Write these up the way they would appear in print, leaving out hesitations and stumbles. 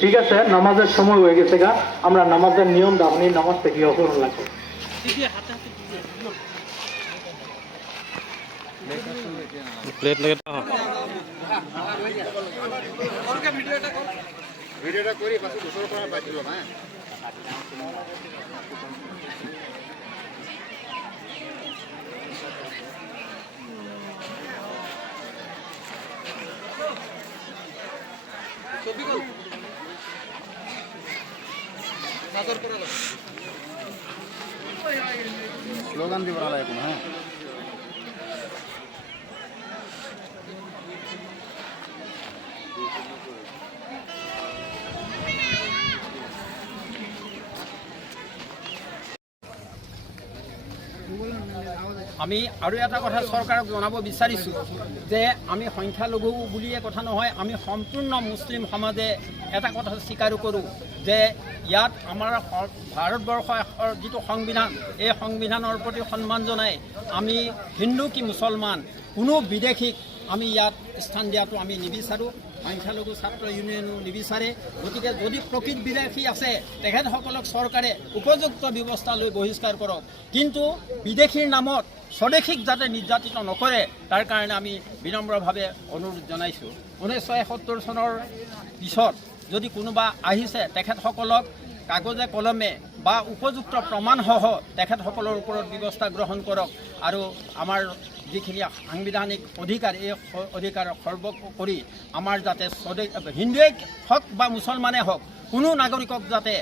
ঠিক আছে, নামাজের সময় হয়ে গেছে গা, আমরা নামাজের নিয়ম আপনি নামাজ থেকে অপরণ লাগবে। প্লেট লাগে ভিডিওটা করি পাশে দুশোর পর বাঁচিল না। স্লোগান দিব না এখন। হ্যাঁ, আমি আৰু এটা কথা চৰকাৰক জনাব বিচাৰিছোঁ যে আমি সংখ্যালঘু বুলিয়ে কথা নহয়, আমি সম্পূৰ্ণ মুছলিম সমাজে এটা কথা স্বীকাৰ কৰোঁ যে ইয়াত আমাৰ ভাৰতবৰ্ষৰ যিটো সংবিধান, এই সংবিধানৰ প্ৰতি সন্মান জনাই আমি হিন্দু কি মুছলমান কোনো বিদেশীক আমি ইয়াত স্থান দিয়াটো আমি নিবিচাৰোঁ। সংখ্যালঘু ছাত্ৰ ইউনিয়নো নিবিচাৰে। গতিকে যদি প্ৰকৃত বিদেশী আছে তেখেতসকলক চৰকাৰে উপযুক্ত ব্যৱস্থা লৈ বহিষ্কাৰ কৰক, কিন্তু বিদেশীৰ নামত স্বদেশীক যাতে নিৰ্যাতিত নকৰে তাৰ কাৰণে আমি বিনম্ৰভাৱে অনুৰোধ জনাইছোঁ। 1971 চনৰ পিছত যদি কোনোবা আহিছে তেখেতসকলক কাগজে কলমে বা উপযুক্ত প্ৰমাণসহ তেখেতসকলৰ ওপৰত ব্যৱস্থা গ্ৰহণ কৰক আৰু আমাৰ যিখিনি সাংবিধানিক অধিকাৰ, এই অধিকাৰ সৰ্ব কৰি আমাৰ যাতে হিন্দুৱে হওক বা মুছলমানে হওক কোনো নাগৰিকক যাতে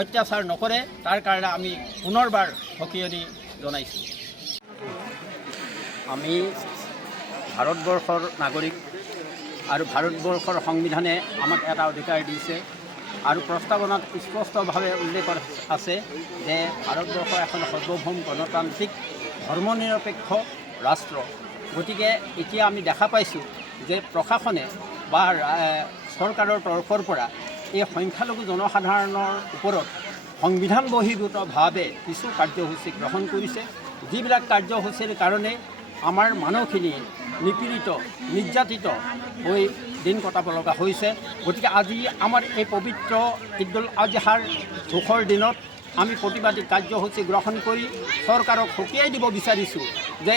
অত্যাচাৰ নকৰে তাৰ কাৰণে আমি পুনৰবাৰ সকিয়নি জনাইছোঁ। আমি ভাৰতবৰ্ষৰ নাগৰিক আৰু ভাৰতবৰ্ষৰ সংবিধানে আমাক এটা অধিকাৰ দিছে আৰু প্ৰস্তাৱনাত স্পষ্টভাৱে উল্লেখ আছে যে ভাৰতবৰ্ষ এখন সাৰ্বভৌম গণতান্ত্ৰিক ধৰ্মনিৰপেক্ষ ৰাষ্ট্ৰ। গতিকে এতিয়া আমি দেখা পাইছোঁ যে প্ৰশাসনে বা চৰকাৰৰ তৰফৰ পৰা এই সংখ্যালঘু জনসাধাৰণৰ ওপৰত সংবিধান বহিৰ্ভূতভাৱে কিছু কাৰ্যসূচী গ্ৰহণ কৰিছে, যিবিলাক কাৰ্যসূচীৰ কাৰণে আমাৰ মানুহখিনি নিপীড়িত নিৰ্যাতিত হৈ দিন কটাব লগা হৈছে। গতিকে আজি আমাৰ এই পবিত্ৰ ঈদ-উল আজহাৰ দুখৰ দিনত আমি প্ৰতিবাদী কাৰ্যসূচী গ্ৰহণ কৰি চৰকাৰক সকীয়াই দিব বিচাৰিছোঁ যে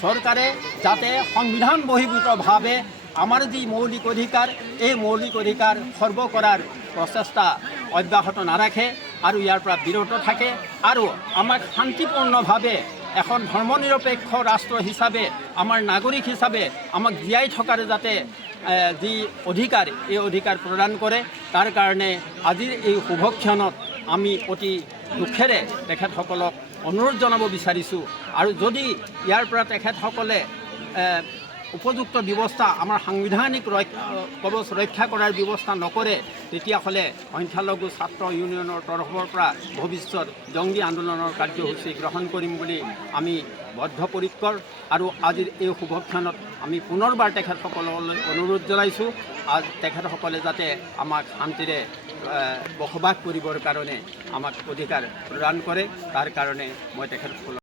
চৰকাৰে যাতে সংবিধান বহিৰ্ভূতভাৱে আমাৰ যি মৌলিক অধিকাৰ, এই মৌলিক অধিকাৰ সৰ্ব কৰাৰ প্ৰচেষ্টা অব্যাহত নাৰাখে আৰু ইয়াৰ পৰা বিৰত থাকে আৰু আমাক শান্তিপূৰ্ণভাৱে এখন ধৰ্মনিৰপেক্ষ ৰাষ্ট্ৰ হিচাপে আমাৰ নাগৰিক হিচাপে আমাক জীয়াই থকাৰ যাতে যি অধিকাৰ, এই অধিকাৰ প্ৰদান কৰে। তাৰ কাৰণে আজিৰ এই শুভক্ষণত আমি অতি দুখেৰে তেখেতসকলক অনুৰোধ জনাব বিচাৰিছোঁ আৰু যদি ইয়াৰ পৰা তেখেতসকলে উপযুক্ত ব্যৱস্থা, আমাৰ সাংবিধানিক কবচ ৰক্ষা কৰাৰ ব্যৱস্থা নকৰে তেতিয়াহ'লে সংখ্যালঘু ছাত্ৰ ইউনিয়নৰ তৰফৰ পৰা ভৱিষ্যত জংগী আন্দোলনৰ কাৰ্যসূচী গ্ৰহণ কৰিম বুলি আমি বদ্ধপৰিকৰ। আৰু আজিৰ এই শুভক্ষণত আমি পুনৰবাৰ তেখেতসকললৈ অনুৰোধ জনাইছোঁ তেখেতসকলে যাতে আমাক শান্তিৰে বসবাস কৰিবৰ কাৰণে আমাক অধিকাৰ প্ৰদান কৰে। তাৰ কাৰণে মই তেখেতসকলক